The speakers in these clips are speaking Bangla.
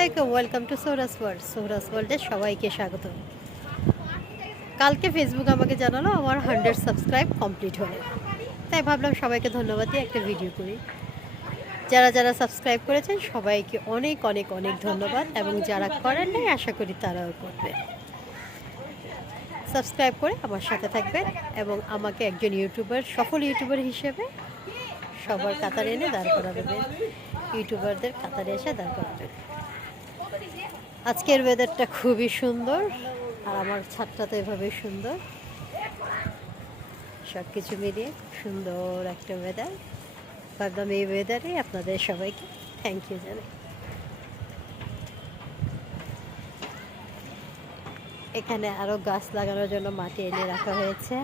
আলাইকুম, ওয়েলকাম টু সোহরাস ওয়ার্ল্ড। সোহরাস ওয়ার্ল্ডে সবাইকে স্বাগত। কালকে ফেসবুক আমাকে জানালো আমার 100 সাবস্ক্রাইব কমপ্লিট হলো, তাই ভাবলাম সবাইকে ধন্যবাদ দিয়ে একটা ভিডিও করি। যারা যারা সাবস্ক্রাইব করেছেন সবাইকে অনেক অনেক অনেক ধন্যবাদ, এবং যারা করেন নাই আশা করি তারাও করবে। সাবস্ক্রাইব করে আমার সাথে থাকবেন এবং আমাকে একজন ইউটিউবার, সফল ইউটিউবার হিসেবে সবার কাতারে এনে দাঁড় করা দেবেন, ইউটিউবারদের কাতারে এসে দাঁড় করাবেন। আজকের ওয়েদারটা খুবই সুন্দর, আর আমার ছাদটা তো এভাবেই সুন্দর। সব কিছু মিলিয়ে সুন্দর একটা ওয়েদার। ভাবলাম এই ওয়েদারে আপনাদের সবাইকে থ্যাংক ইউ জানাই। এখানে আরও গাছ লাগানোর জন্য মাটি এনে রাখা হয়েছে।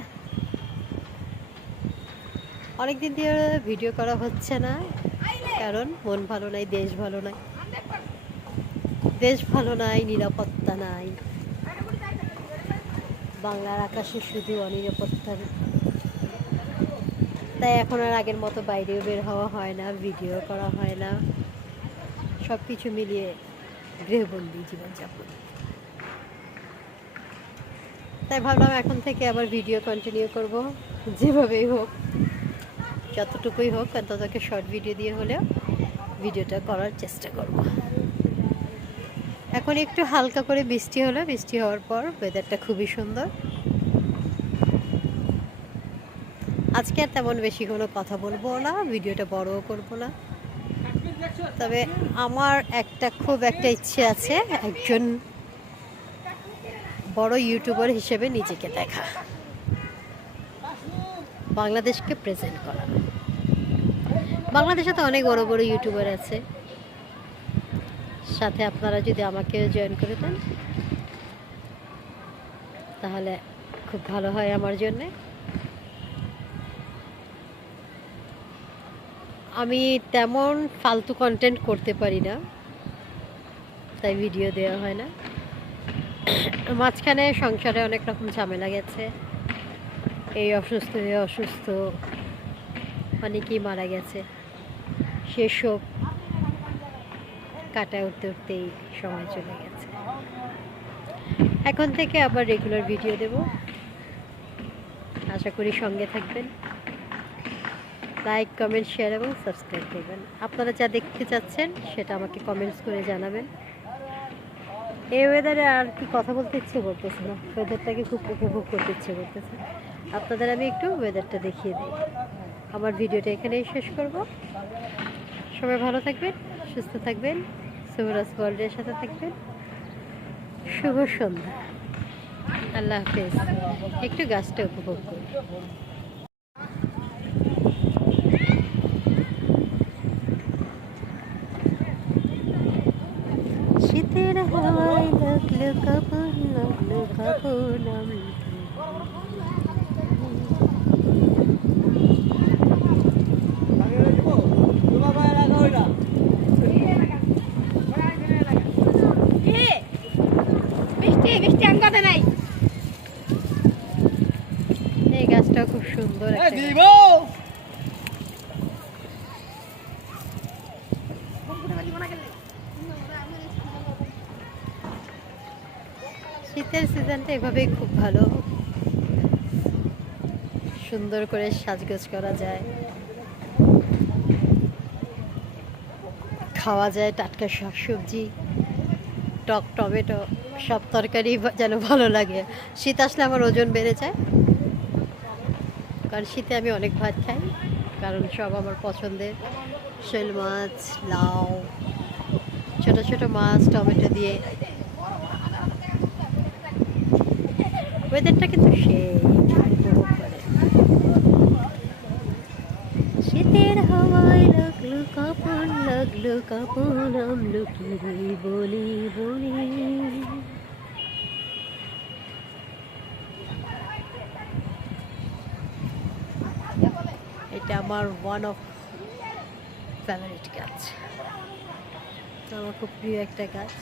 অনেক দিন দিয়ে ভিডিও করা হচ্ছে না, কারণ মন ভালো নাই, দেশ ভালো নাই, দেশ ভালো নাই, নিরাপত্তা নাই। বাংলার আকাশে শুধু অনিরাপত্তার, তাই এখন আর আগের মতো বাইরেও বের হওয়া হয় না, ভিডিও করা হয় না। সব কিছু মিলিয়ে গৃহবন্দী জীবনযাপন। তাই ভাবলাম এখন থেকে আবার ভিডিও কন্টিনিউ করব, যেভাবেই হোক, যতটুকুই হোক, অন্ততকে শর্ট ভিডিও দিয়ে হলেও ভিডিওটা করার চেষ্টা করব। এখন একটু হালকা করে বৃষ্টি হলো, বৃষ্টি হওয়ার পর ওয়েদারটা খুবই সুন্দর। আজকে আর তেমন বেশি কোনো কথা বলবো না, ভিডিওটা বড়ও করব না। তবে আমার খুব একটা ইচ্ছে আছে একজন বড় ইউটিউবার হিসেবে নিজেকে দেখা, বাংলাদেশকে প্রেজেন্ট করা। বাংলাদেশে তো অনেক বড় বড় ইউটিউবার আছে, সাথে আপনারা যদি আমাকে জয়েন করে দেন তাহলে খুব ভালো হয় আমার জন্যে। আমি তেমন ফালতু কন্টেন্ট করতে পারি না, তাই ভিডিও দেওয়া হয় না। মাঝখানে সংসারে অনেক রকম ঝামেলা গেছে, এই অসুস্থ, এই অসুস্থ, অনেকেই মারা গেছে, সেসব কাটায় উঠতে উঠতেই সময় চলে গেছে। এখন থেকে আবার রেগুলার ভিডিও দেব, আশা করি সঙ্গে থাকবেন। লাইক, কমেন্ট, শেয়ার এবং সাবস্ক্রাইব করবেন। আপনারা যা দেখতে চাচ্ছেন সেটা আমাকে কমেন্টস করে জানাবেন। এই ওয়েদারে আর কি কথা বলতে ইচ্ছে করতেছে না, ওয়েদারটাকে খুব উপভোগ করতে ইচ্ছে করতেছে। আপনাদের আমি একটু ওয়েদারটা দেখিয়ে দিই। আমার ভিডিওটা এখানেই শেষ করব। সবাই ভালো থাকবেন, সুস্থ থাকবেন, সোহরাস ওয়ার্ল্ডের সাথে থাকবেন। শুভ সন্ধ্যা, আল্লাহ হাফেজ। একটু গাছটা উপভোগ করুন। শীতের হাওয়ায় লাগলো কাপড়, লাগলো কাপড়, এই গাছটা খুব সুন্দর একটা শীতের সিজনটা এভাবেই খুব ভালো, সুন্দর করে সাজগোজ করা যায়, খাওয়া যায় টাটকা শাকসবজি, টক টমেটো, সব তরকারি যেন ভালো লাগে। শীত আসলে আমার ওজন বেড়ে যায়, কারণ শীতে আমি অনেক ভাত খাই, কারণ সব আমার পছন্দের। শোল মাছ, লাউ, ছোটো ছোটো মাছ টমেটো দিয়ে। ওয়েদারটা কিন্তু সেই উপভোগ করে। শীতের হাওয়ায় লাগলো কাপড়, লাগলো কাপড়, নামলো কি বলি বলি। এটা আমার ওয়ান অফ ফেভারিট গাছ, আমার খুব প্রিয় একটা গাছ।